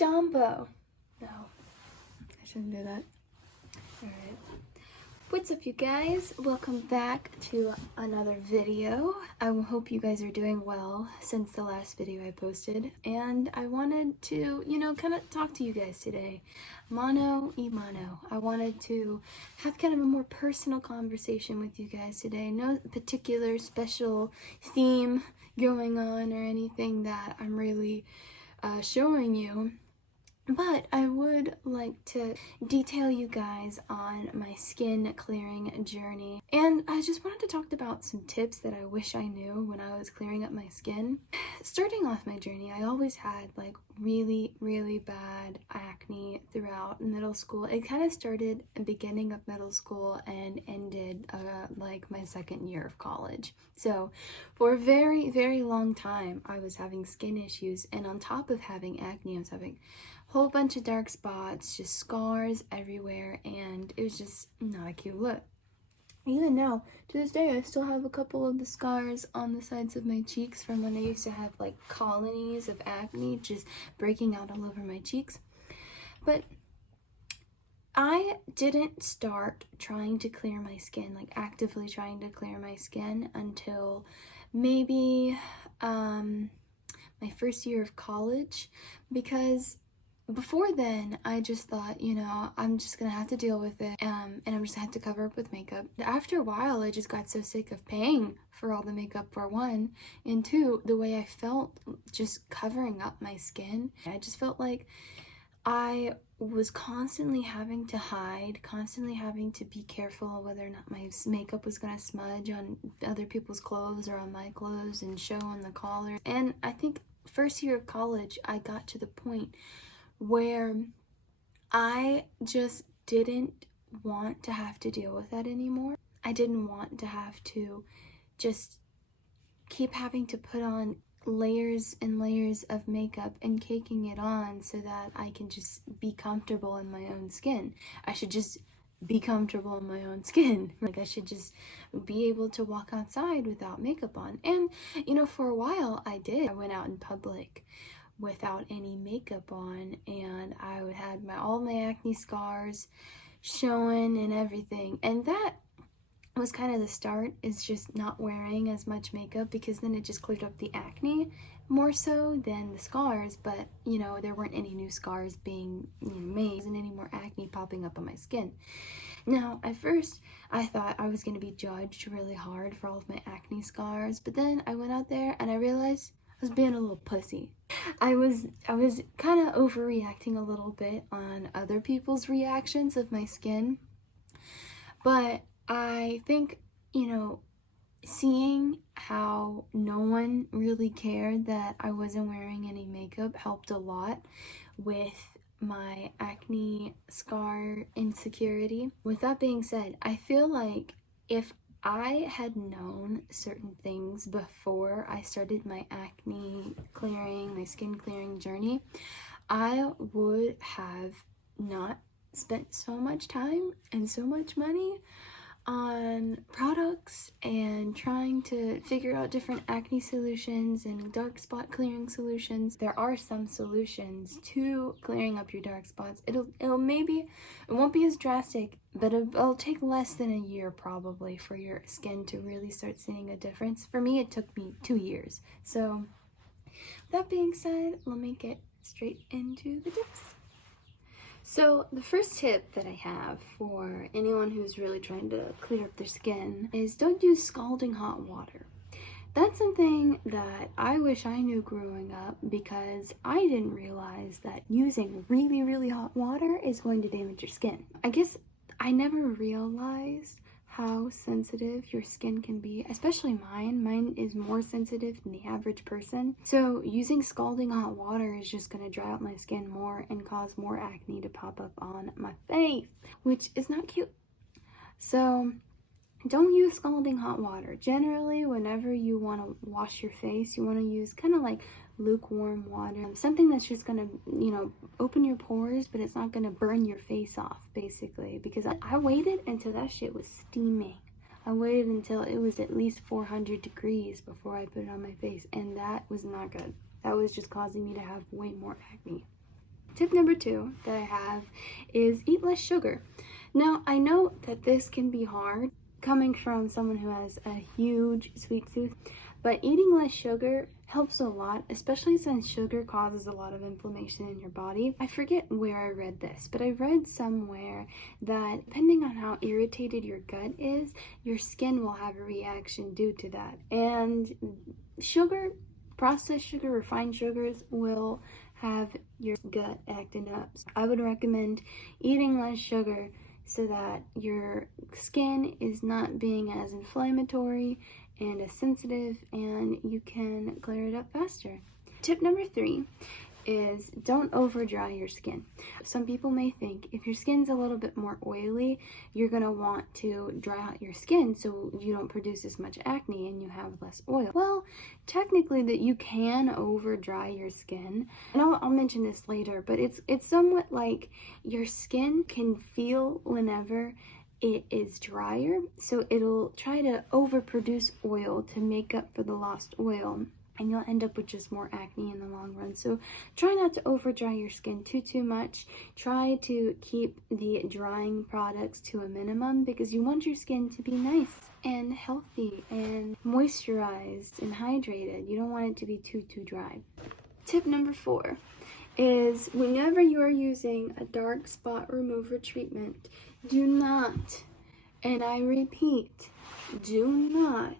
Jumbo. No, I shouldn't do that. Alright. What's up, you guys? Welcome back to another video. I hope you guys are doing well since the last video I posted. And I wanted to, kind of talk to you guys today. Mano y mano. I wanted to have kind of a more personal conversation with you guys today. No particular special theme going on or anything that I'm really showing you. But I would like to detail you guys on my skin clearing journey. And I just wanted to talk about some tips that I wish I knew when I was clearing up my skin. Starting off my journey, I always had like really, really bad acne throughout middle school. It kind of started at the beginning of middle school and ended like my second year of college. So for a very, very long time, I was having skin issues. And on top of having acne, I was having whole bunch of dark spots, just scars everywhere, and it was just not a cute look. Even now, to this day, I still have a couple of the scars on the sides of my cheeks from when I used to have like colonies of acne just breaking out all over my cheeks. But I didn't start trying to clear my skin, like actively trying to clear my skin, until maybe my first year of college, because before then, I just thought, I'm just gonna have to deal with it, and I'm just gonna have to cover up with makeup. After a while, I just got so sick of paying for all the makeup, for one, and two, the way I felt just covering up my skin. I just felt like I was constantly having to hide, constantly having to be careful whether or not my makeup was gonna smudge on other people's clothes or on my clothes and show on the collar. And I think first year of college, I got to the point where I just didn't want to have to deal with that anymore. I didn't want to have to just keep having to put on layers and layers of makeup and caking it on so that I can just be comfortable in my own skin. I should just be comfortable in my own skin. Like, I should just be able to walk outside without makeup on. And, for a while I did. I went out in public without any makeup on, and I would have all my acne scars showing and everything. And that was kind of the start, is just not wearing as much makeup, because then it just cleared up the acne more so than the scars. But there weren't any new scars being made, and any more acne popping up on my skin. Now, at first I thought I was going to be judged really hard for all of my acne scars, but then I went out there and I realized I was being a little pussy. I was kind of overreacting a little bit on other people's reactions of my skin. But I think, seeing how no one really cared that I wasn't wearing any makeup helped a lot with my acne scar insecurity. With that being said, I feel like if I had known certain things before I started my acne clearing, my skin clearing journey, I would have not spent so much time and so much money on products and trying to figure out different acne solutions and dark spot clearing solutions. There are some solutions to clearing up your dark spots. It won't be as drastic, but it'll take less than a year probably for your skin to really start seeing a difference. For me, it took me 2 years. So that being said, let me get straight into the tips. So the first tip that I have for anyone who's really trying to clear up their skin is don't use scalding hot water. That's something that I wish I knew growing up, because I didn't realize that using really, really hot water is going to damage your skin. I guess I never realized how sensitive your skin can be, especially mine. Mine is more sensitive than the average person. So using scalding hot water is just going to dry out my skin more and cause more acne to pop up on my face, which is not cute. So don't use scalding hot water. Generally, whenever you want to wash your face, you want to use kind of like lukewarm water, something that's just gonna open your pores, but it's not gonna burn your face off, basically. Because I waited until that shit was steaming. I waited until it was at least 400 degrees before I put it on my face, and that was not good. That was just causing me to have way more acne. Tip number 2 that I have is eat less sugar. Now, I know that this can be hard coming from someone who has a huge sweet tooth, but eating less sugar helps a lot, especially since sugar causes a lot of inflammation in your body. I forget where I read this, but I read somewhere that depending on how irritated your gut is, your skin will have a reaction due to that. And sugar, processed sugar, refined sugars will have your gut acting up. So I would recommend eating less sugar so that your skin is not being as inflammatory and as sensitive, and you can clear it up faster. Tip number 3 is don't over dry your skin. Some people may think if your skin's a little bit more oily, you're gonna want to dry out your skin so you don't produce as much acne and you have less oil. Well, technically that you can over dry your skin, and I'll mention this later, but it's somewhat like your skin can feel whenever it is drier, so it'll try to overproduce oil to make up for the lost oil, and you'll end up with just more acne in the long run. So try not to over dry your skin too much. Try to keep the drying products to a minimum because you want your skin to be nice and healthy and moisturized and hydrated. You don't want it to be too dry. Tip number 4 is whenever you are using a dark spot remover treatment, do not, and I repeat, do not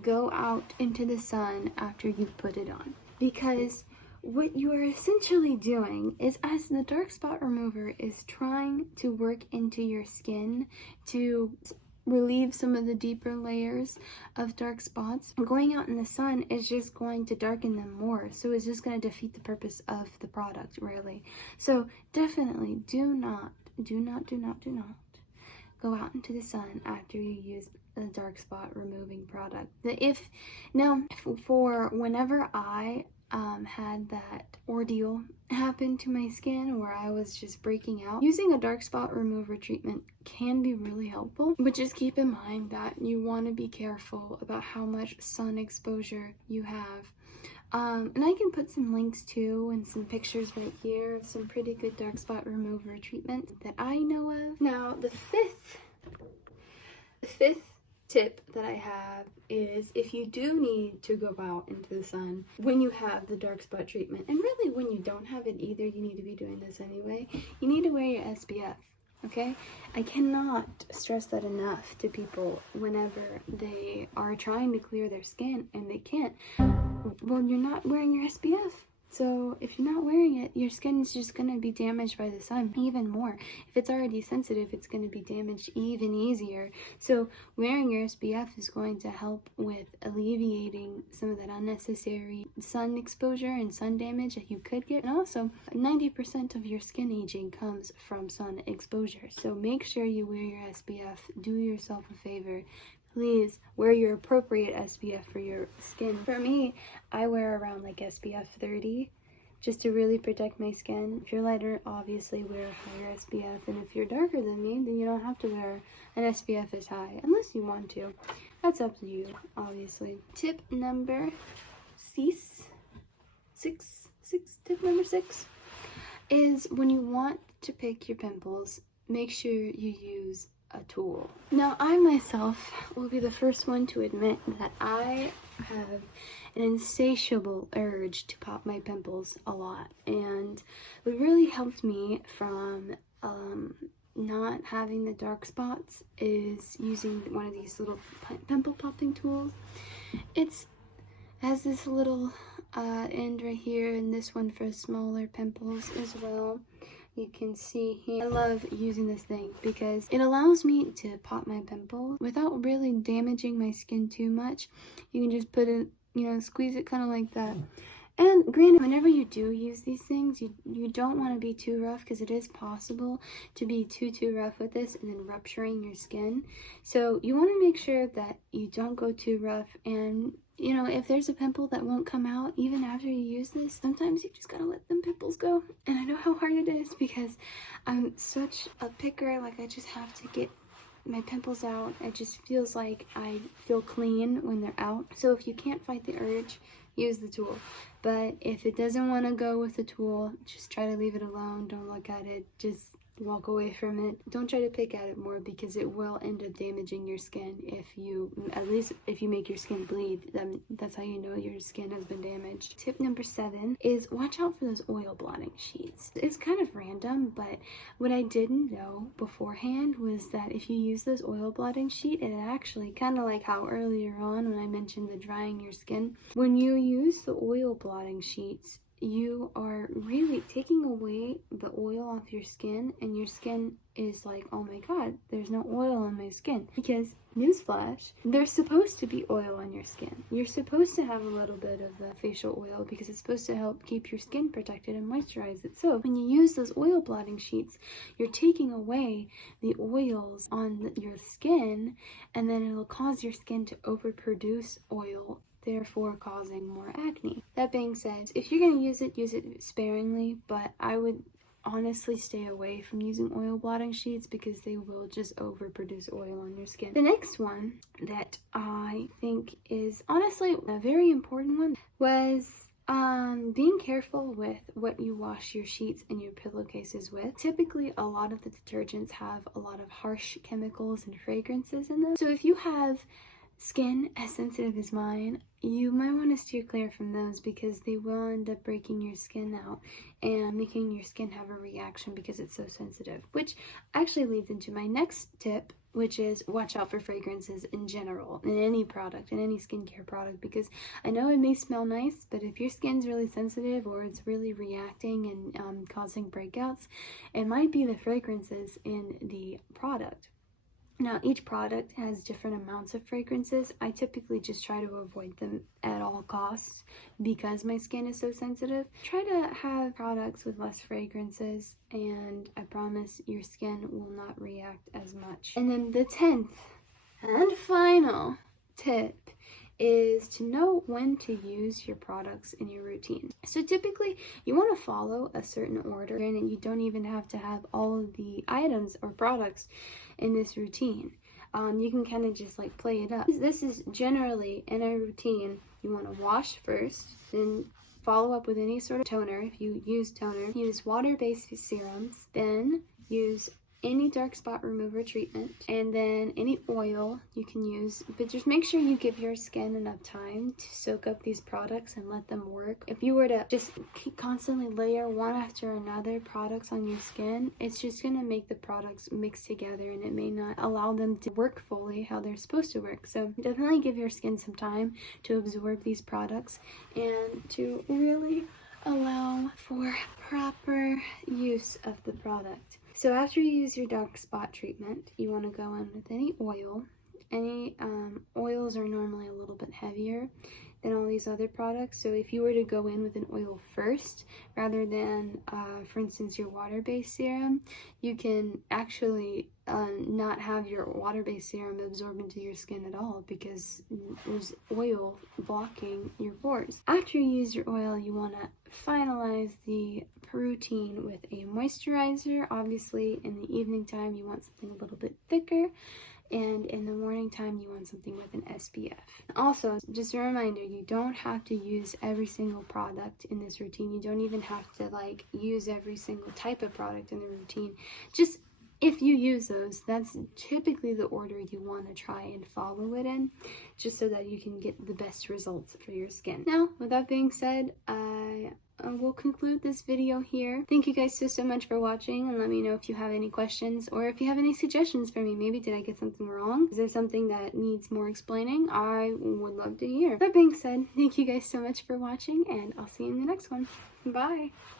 go out into the sun after you've put it on. Because what you are essentially doing is, as the dark spot remover is trying to work into your skin to relieve some of the deeper layers of dark spots, going out in the sun is just going to darken them more. So it's just going to defeat the purpose of the product, really. So definitely do not go out into the sun after you use a dark spot removing product. For whenever I had that ordeal happen to my skin where I was just breaking out, using a dark spot remover treatment can be really helpful, but just keep in mind that you want to be careful about how much sun exposure you have. And I can put some links too and some pictures right here of some pretty good dark spot remover treatments that I know of. Now, the fifth tip that I have is if you do need to go out into the sun when you have the dark spot treatment, and really when you don't have it either, you need to be doing this anyway, you need to wear your SPF. Okay? I cannot stress that enough to people whenever they are trying to clear their skin and they can't. Well, you're not wearing your SPF. So if you're not wearing it, your skin is just going to be damaged by the sun even more. If it's already sensitive, it's going to be damaged even easier. So wearing your SPF is going to help with alleviating some of that unnecessary sun exposure and sun damage that you could get. And also, 90% of your skin aging comes from sun exposure. So make sure you wear your SPF. Do yourself a favor. Please wear your appropriate SPF for your skin. For me, I wear around like SPF 30 just to really protect my skin. If you're lighter, obviously wear a higher SPF. And if you're darker than me, then you don't have to wear an SPF as high, unless you want to. That's up to you, obviously. Tip number 6 is when you want to pick your pimples, make sure you use a tool. Now, I myself will be the first one to admit that I have an insatiable urge to pop my pimples a lot, and what really helped me from not having the dark spots is using one of these little pimple popping tools. It has this little end right here, and this one for smaller pimples as well. You can see here, I love using this thing because it allows me to pop my pimple without really damaging my skin too much. You can just put it, squeeze it kind of like that. And granted, whenever you do use these things, you don't want to be too rough because it is possible to be too rough with this and then rupturing your skin. So you want to make sure that you don't go too rough, and if there's a pimple that won't come out even after you use this, sometimes you just gotta let them pimples go. And I know how hard it is because I'm such a picker, like I just have to get my pimples out. It just feels like I feel clean when they're out. So if you can't fight the urge, use the tool. But if it doesn't want to go with the tool, just try to leave it alone. Don't look at it. Just walk away from it. Don't try to pick at it more because it will end up damaging your skin at least if you make your skin bleed. Then that's how you know your skin has been damaged. Tip number 7 is watch out for those oil blotting sheets. It's kind of random, but what I didn't know beforehand was that if you use those oil blotting sheet, it actually, kind of like how earlier on when I mentioned the drying your skin, when you use the oil blotting sheets, you are really taking away the oil off your skin, and your skin is like, oh my god, there's no oil on my skin. Because, newsflash, there's supposed to be oil on your skin. You're supposed to have a little bit of the facial oil because it's supposed to help keep your skin protected and moisturize it. So when you use those oil blotting sheets, you're taking away the oils on your skin, and then it'll cause your skin to overproduce oil, therefore causing more acne. That being said, if you're going to use it sparingly, but I would honestly stay away from using oil blotting sheets because they will just overproduce oil on your skin. The next one that I think is honestly a very important one was being careful with what you wash your sheets and your pillowcases with. Typically, a lot of the detergents have a lot of harsh chemicals and fragrances in them. So if you have skin as sensitive as mine, you might want to steer clear from those because they will end up breaking your skin out and making your skin have a reaction because it's so sensitive. Which actually leads into my next tip, which is watch out for fragrances in general, in any product, in any skincare product, because I know it may smell nice, but if your skin's really sensitive or it's really reacting and causing breakouts, it might be the fragrances in the product. Now, each product has different amounts of fragrances. I typically just try to avoid them at all costs because my skin is so sensitive. Try to have products with less fragrances, and I promise your skin will not react as much. And then the 10th and final tip is to know when to use your products in your routine. So typically you want to follow a certain order, and you don't even have to have all of the items or products in this routine. You can kind of just like play it up. This is generally in a routine. You want to wash first, then follow up with any sort of toner. If you use toner, use water-based serums, then use any dark spot remover treatment, and then any oil you can use, but just make sure you give your skin enough time to soak up these products and let them work. If you were to just constantly layer one after another products on your skin, it's just going to make the products mix together and it may not allow them to work fully how they're supposed to work. So definitely give your skin some time to absorb these products and to really allow for proper use of the product. So after you use your dark spot treatment, you want to go in with any oil. Any oils are normally a little bit heavier than all these other products. So if you were to go in with an oil first, rather than, for instance, your water-based serum, you can actually not have your water-based serum absorb into your skin at all because there's oil blocking your pores. After you use your oil, you want to finalize the routine with a moisturizer. Obviously, in the evening time, you want something a little bit thicker. And in the morning time, you want something with an SPF. Also, just a reminder, you don't have to use every single product in this routine. You don't even have to use every single type of product in the routine. Just if you use those, that's typically the order you want to try and follow it in, just so that you can get the best results for your skin. Now, with that being said, I will conclude this video here. Thank you guys so much for watching, and let me know if you have any questions or if you have any suggestions for me. Maybe did I get something wrong? Is there something that needs more explaining? I would love to hear. That being said, thank you guys so much for watching, and I'll see you in the next one. Bye!